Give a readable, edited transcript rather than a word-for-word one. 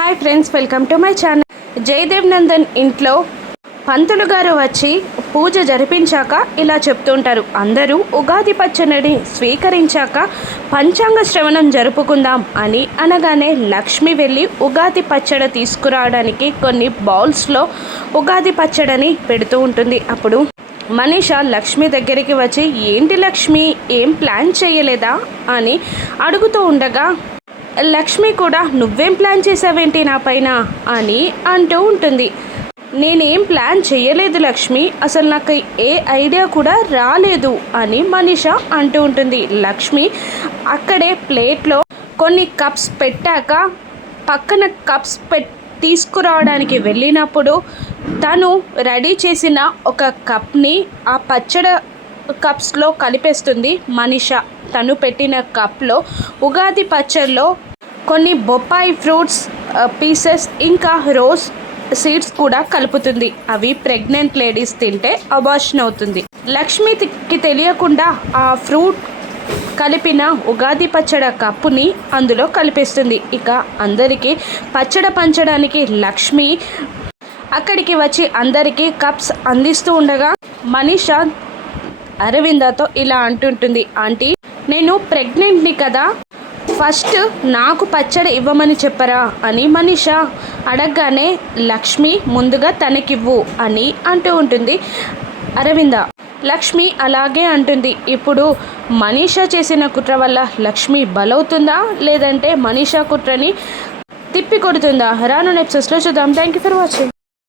Hi friends, welcome to my channel. Jayadev Nandan ఇంట్లో పంతులు గారు వచ్చి పూజ జరిపించాక ఇలా చెప్తుంటారు. అందరూ ఉగాది పచ్చడిని స్వీకరించాక పంచాంగ శ్రవణం జరుపుకుందాం అని అనగానే లక్ష్మి వెళ్ళి ఉగాది పచ్చడి తీసుకురావడానికి కొన్ని బౌల్స్లో ఉగాది పచ్చడిని పెడుతూ ఉంటుంది. అప్పుడు మనీష లక్ష్మి దగ్గరికి వచ్చి, ఏంటి లక్ష్మి, ఏం ప్లాన్ చేయలేదా అని అడుగుతూ ఉండగా లక్ష్మి కూడా, నువ్వేం ప్లాన్ చేసావేంటి నా పైన అని అంటూ ఉంటుంది. నేనేం ప్లాన్ చేయలేదు లక్ష్మి, అసలు నాకు ఏ ఐడియా కూడా రాలేదు అని మనీష అంటూ ఉంటుంది. లక్ష్మి అక్కడే ప్లేట్లో కొన్ని కప్స్ పెట్టాక పక్కన కప్స్ తీసుకురావడానికి వెళ్ళినప్పుడు తను రెడీ చేసిన ఒక కప్ని ఆ పచ్చడి కప్స్లో కలిపేస్తుంది మనీష. తను పెట్టిన కప్లో ఉగాది పచ్చడిలో కొన్ని బొప్పాయి ఫ్రూట్స్ పీసెస్ ఇంకా రోజ్ సీడ్స్ కూడా కలుపుతుంది. అవి ప్రెగ్నెంట్ లేడీస్ తింటే అబార్షన్ అవుతుంది. లక్ష్మికి తెలియకుండా ఆ ఫ్రూట్ కలిపిన ఉగాది పచ్చడి కప్పుని అందులో కలిపేస్తుంది. ఇక అందరికీ పచ్చడి పంచడానికి లక్ష్మి అక్కడికి వచ్చి అందరికీ కప్స్ అందిస్తూ ఉండగా మనీష అరవిందతో ఇలా అంటుంటుంది, ఆంటీ నేను ప్రెగ్నెంట్ని కదా, ఫస్ట్ నాకు పచ్చడి ఇవ్వమని చెప్పరా అని మనీష అడగగానే లక్ష్మి ముందుగా తనకివ్వు అని అంటూ ఉంటుంది అరవింద. లక్ష్మి అలాగే అంటుంది. ఇప్పుడు మనీష చేసిన కుట్ర వల్ల లక్ష్మి బలవుతుందా, లేదంటే మనీష కుట్రని తిప్పి కొడుతుందా? రాను ఎపిసోడ్స్లో చూద్దాం. Thank you for watching.